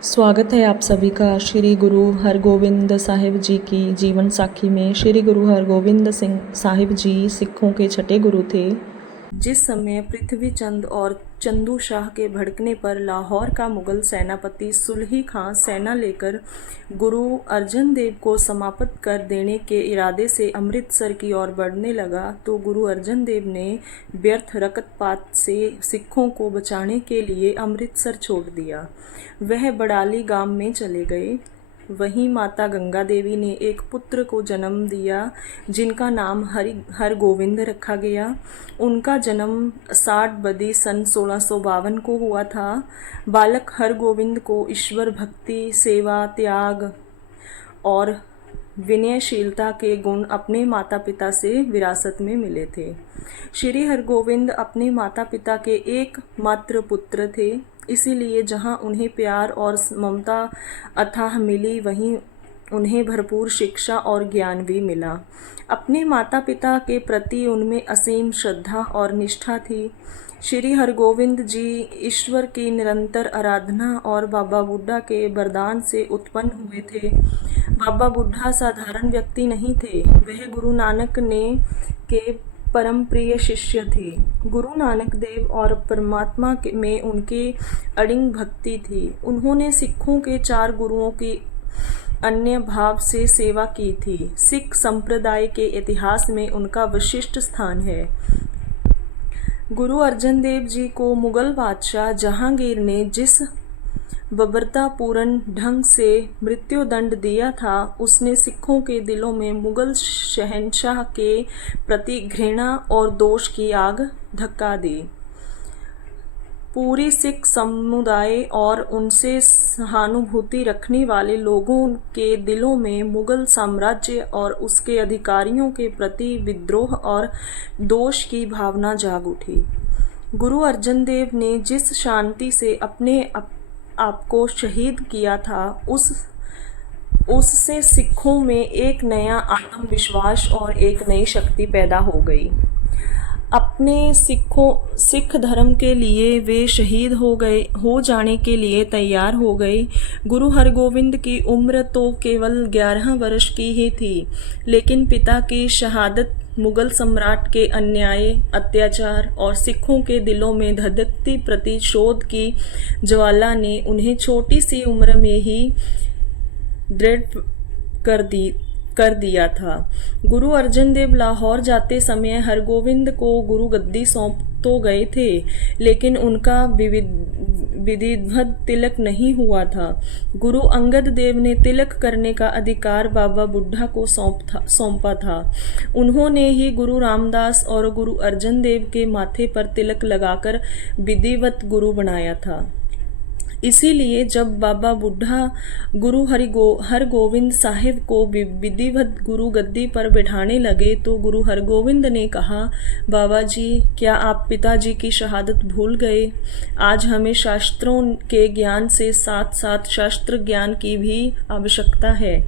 स्वागत है आप सभी का श्री गुरु हरगोविंद साहिब जी की जीवन साखी में। श्री गुरु हरगोविंद सिंह साहिब जी सिखों के छठे गुरु थे। जिस समय पृथ्वी चंद और चंदू शाह के भड़कने पर लाहौर का मुगल सेनापति सुलही खां सेना लेकर गुरु अर्जन देव को समाप्त कर देने के इरादे से अमृतसर की ओर बढ़ने लगा, तो गुरु अर्जन देव ने व्यर्थ रक्तपात से सिखों को बचाने के लिए अमृतसर छोड़ दिया। वह बड़ाली गांव में चले गए। वहीं माता गंगा देवी ने एक पुत्र को जन्म दिया जिनका नाम हरगोविंद रखा गया। उनका जन्म 60 बदी सन 1652 को हुआ था। बालक हरगोविंद को ईश्वर भक्ति, सेवा, त्याग और विनयशीलता के गुण अपने माता पिता से विरासत में मिले थे। श्री हरगोविंद अपने माता पिता के एकमात्र पुत्र थे, इसीलिए जहाँ उन्हें प्यार और ममता अथाह मिली, वहीं उन्हें भरपूर शिक्षा और ज्ञान भी मिला। अपने माता पिता के प्रति उनमें असीम श्रद्धा और निष्ठा थी। श्री हरगोविंद जी ईश्वर की निरंतर आराधना और बाबा बुड्ढा के वरदान से उत्पन्न हुए थे। बाबा बुड्ढा साधारण व्यक्ति नहीं थे, वह गुरु नानक के परम प्रिय शिष्य थे। गुरु नानक देव और परमात्मा में उनकी अडिग भक्ति थी। उन्होंने सिखों के 4 गुरुओं की अन्य भाव से सेवा की थी। सिख संप्रदाय के इतिहास में उनका विशिष्ट स्थान है। गुरु अर्जन देव जी को मुगल बादशाह जहांगीर ने जिस बर्बरतापूर्ण ढंग से मृत्युदंड दिया था, उसने सिखों के दिलों में मुगल शहंशाह के प्रति घृणा और दोष की आग धक्का दी। पूरी सिख समुदाय और उनसे सहानुभूति रखने वाले लोगों के दिलों में मुगल साम्राज्य और उसके अधिकारियों के प्रति विद्रोह और दोष की भावना जाग उठी। गुरु अर्जन देव ने जिस शांति से अपने आपको शहीद किया था, उससे सिखों में एक नया आत्मविश्वास और एक नई शक्ति पैदा हो गई। अपने सिख धर्म के लिए वे शहीद हो जाने के लिए तैयार हो गए। गुरु हरगोविंद की उम्र तो केवल 11 वर्ष की ही थी, लेकिन पिता की शहादत, मुगल सम्राट के अन्याय, अत्याचार और सिखों के दिलों में धधकती प्रतिशोध की ज्वाला ने उन्हें छोटी सी उम्र में ही दृढ़ कर दिया था। गुरु अर्जन देव लाहौर जाते समय हरगोविंद को गुरु गद्दी सौंप तो गए थे, लेकिन उनका विधिवत तिलक नहीं हुआ था। गुरु अंगद देव ने तिलक करने का अधिकार बाबा बुड्ढा को सौंपा था। उन्होंने ही गुरु रामदास और गुरु अर्जन देव के माथे पर तिलक लगाकर विधिवत गुरु बनाया था। इसीलिए जब बाबा बुड्ढा गुरु हरगोविंद साहिब को विधिवत गुरु गद्दी पर बिठाने लगे, तो गुरु हरगोविंद ने कहा, बाबा जी, क्या आप पिताजी की शहादत भूल गए? आज हमें शास्त्रों के ज्ञान से साथ साथ शास्त्र ज्ञान की भी आवश्यकता है।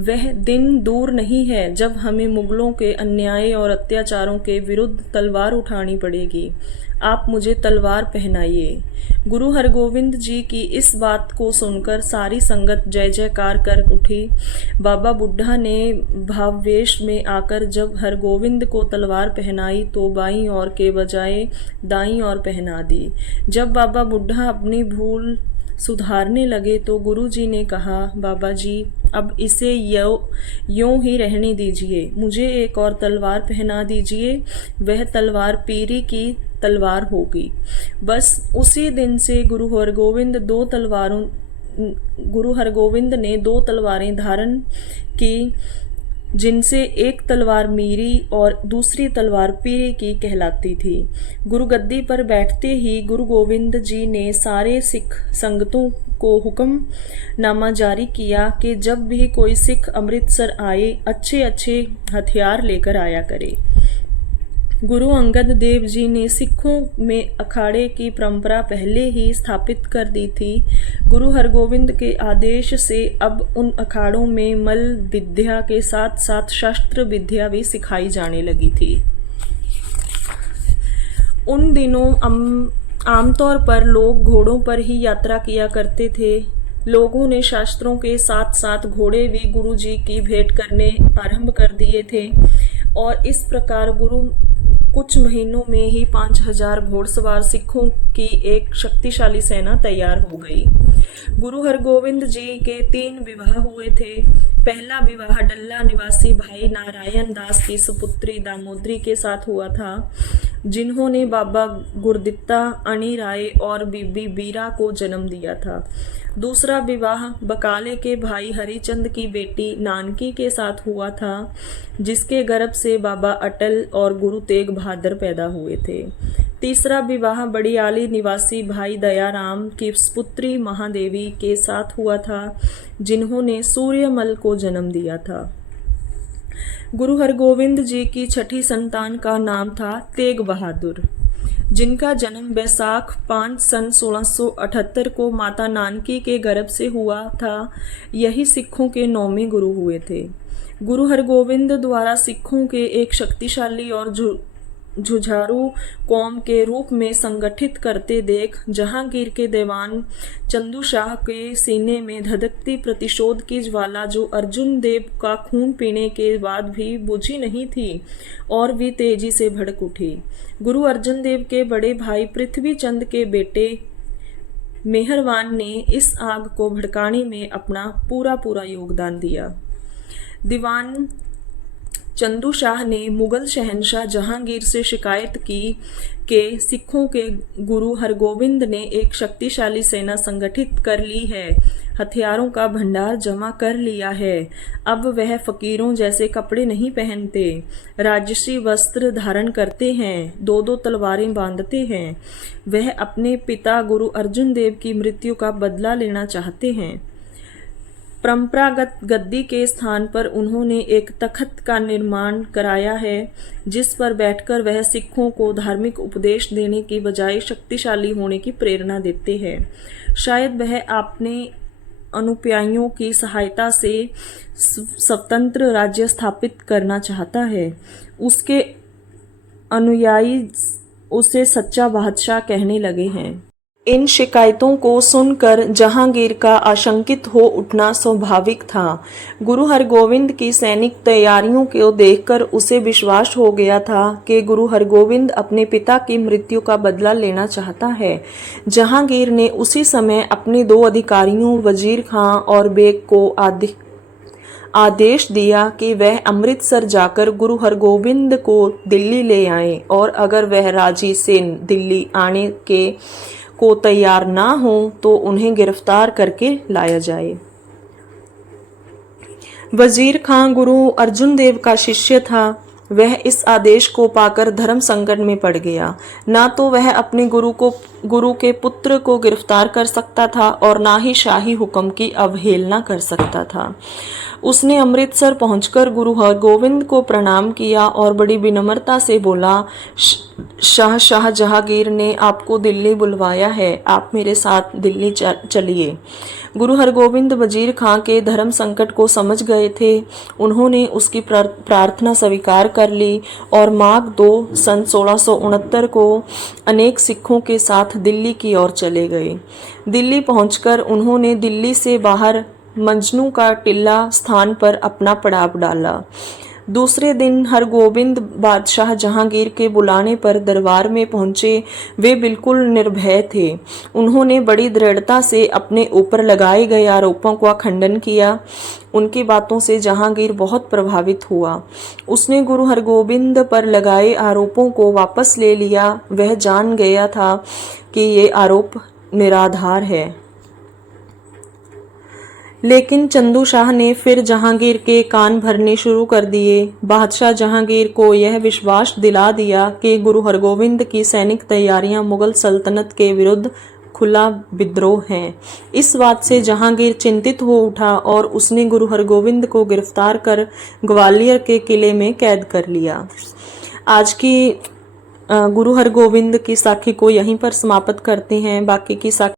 वह दिन दूर नहीं है जब हमें मुगलों के अन्याय और अत्याचारों के विरुद्ध तलवार उठानी पड़ेगी। आप मुझे तलवार पहनाइए। गुरु हरगोविंद जी की इस बात को सुनकर सारी संगत जय जयकार कर उठी। बाबा बुड्ढा ने भावावेश में आकर जब हरगोविंद को तलवार पहनाई, तो बाईं ओर के बजाय दाईं ओर पहना दी। जब बाबा बुड्ढा अपनी भूल सुधारने लगे, तो गुरु जी ने कहा, बाबा जी, अब इसे यूं ही रहने दीजिए, मुझे एक और तलवार पहना दीजिए। वह तलवार पीरी की तलवार होगी। बस उसी दिन से गुरु हरगोविंद ने 2 तलवारें धारण की, जिनसे एक तलवार मीरी और दूसरी तलवार पीरी की कहलाती थी। गुरु गद्दी पर बैठते ही गुरु गोविंद जी ने सारे सिख संगतों को हुक्मनामा जारी किया कि जब भी कोई सिख अमृतसर आए, अच्छे अच्छे हथियार लेकर आया करे। गुरु अंगद देव जी ने सिखों में अखाड़े की परंपरा पहले ही स्थापित कर दी थी। गुरु हरगोविंद के आदेश से अब उन अखाड़ों में मल विद्या के साथ साथ शास्त्र विद्या भी सिखाई जाने लगी थी। उन दिनों आमतौर पर लोग घोड़ों पर ही यात्रा किया करते थे। लोगों ने शास्त्रों के साथ साथ घोड़े भी गुरु जी की भेंट करने आरंभ कर दिए थे और इस प्रकार गुरु कुछ महीनों में ही 5000 घोड़सवार सिखों की एक शक्तिशाली सेना तैयार हो गई। गुरु हरगोविंद जी के 3 विवाह हुए थे। पहला विवाह डल्ला निवासी भाई नारायण दास की सुपुत्री दामोदरी के साथ हुआ था, जिन्होंने बाबा गुरदित्ता, अणी राय और बीबी बीरा को जन्म दिया था। दूसरा विवाह बकाले के भाई हरिचंद की बेटी नानकी के साथ हुआ था, जिसके गर्भ से बाबा अटल और गुरु तेग बहादुर पैदा हुए थे। तीसरा विवाह बड़ियाली निवासी भाई दयाराम की पुत्री महादेवी के साथ हुआ था, जिन्होंने सूर्यमल को जन्म दिया था। गुरु हरगोविंद जी की छठी संतान का नाम था तेग बहादुर, जिनका जन्म बैसाख 5 सन 1678 को माता नानकी के गर्भ से हुआ था। यही सिखों के 9वें गुरु हुए थे। गुरु हरगोविंद द्वारा सिखों के एक शक्तिशाली और जुझारू कौम के रूप में संगठित करते देख जहांगीर के दीवान चंदू शाह के सीने में धधकती प्रतिशोध की ज्वाला, जो अर्जुन देव का खून पीने के बाद भी बुझी नहीं थी, और भी तेजी से भड़क उठी। गुरु अर्जुन देव के बड़े भाई पृथ्वी चंद के बेटे मेहरवान ने इस आग को भड़काने में अपना पूरा योगदान दिया। दीवान चंदू शाह ने मुगल शहंशाह जहांगीर से शिकायत की कि सिखों के गुरु हरगोविंद ने एक शक्तिशाली सेना संगठित कर ली है, हथियारों का भंडार जमा कर लिया है। अब वह फकीरों जैसे कपड़े नहीं पहनते, राजसी वस्त्र धारण करते हैं, 2 तलवारें बांधते हैं। वह अपने पिता गुरु अर्जुन देव की मृत्यु का बदला लेना चाहते हैं। परंपरागत गद्दी के स्थान पर उन्होंने एक तख्त का निर्माण कराया है, जिस पर बैठकर वह सिखों को धार्मिक उपदेश देने की बजाय शक्तिशाली होने की प्रेरणा देते हैं। शायद वह अपने अनुयायियों की सहायता से स्वतंत्र राज्य स्थापित करना चाहता है। उसके अनुयायी उसे सच्चा बादशाह कहने लगे हैं। इन शिकायतों को सुनकर जहांगीर का आशंकित हो उठना स्वाभाविक था। गुरु हरगोविंद की सैनिक तैयारियों को देखकर उसे विश्वास हो गया था कि गुरु हरगोविंद अपने पिता की मृत्यु का बदला लेना चाहता है। जहांगीर ने उसी समय अपने 2 अधिकारियों वजीर खां और बेग को आदेश दिया कि वह अमृतसर जाकर गुरु हरगोविंद को दिल्ली ले आएं, और अगर वह राजी से दिल्ली आने को तैयार ना हो तो उन्हें गिरफ्तार करके लाया जाए। वजीर खां गुरु अर्जुन देव का शिष्य था। वह इस आदेश को पाकर धर्म संकट में पड़ गया। ना तो वह अपने गुरु के पुत्र को गिरफ्तार कर सकता था और ना ही शाही हुक्म की अवहेलना कर सकता था। उसने अमृतसर पहुंचकर गुरु हरगोविंद को प्रणाम किया और बड़ी विनम्रता से बोला, शाह जहांगीर ने आपको दिल्ली बुलवाया है, आप मेरे साथ दिल्ली चलिए। गुरु हरगोविंद वजीर खां के धर्म संकट को समझ गए थे। उन्होंने उसकी प्रार्थना स्वीकार कर ली और माघ 2 सन 1669 को अनेक सिखों के साथ दिल्ली की ओर चले गए। दिल्ली पहुंचकर उन्होंने दिल्ली से बाहर मजनू का टिल्ला स्थान पर अपना पड़ाव डाला। दूसरे दिन हरगोविंद बादशाह जहांगीर के बुलाने पर दरबार में पहुंचे। वे बिल्कुल निर्भय थे। उन्होंने बड़ी दृढ़ता से अपने ऊपर लगाए गए आरोपों का खंडन किया। उनकी बातों से जहांगीर बहुत प्रभावित हुआ। उसने गुरु हरगोविंद पर लगाए आरोपों को वापस ले लिया। वह जान गया था कि ये आरोप निराधार है। लेकिन चंदू शाह ने फिर जहांगीर के कान भरने शुरू कर दिए। बादशाह जहांगीर को यह विश्वास दिला दिया कि गुरु हरगोविंद की सैनिक तैयारियां मुगल सल्तनत के विरुद्ध खुला विद्रोह हैं। इस बात से जहांगीर चिंतित हो उठा और उसने गुरु हरगोविंद को गिरफ्तार कर ग्वालियर के किले में कैद कर लिया। आज की गुरु हरगोविंद की साखी को यहीं पर समाप्त करते हैं। बाकी की साखी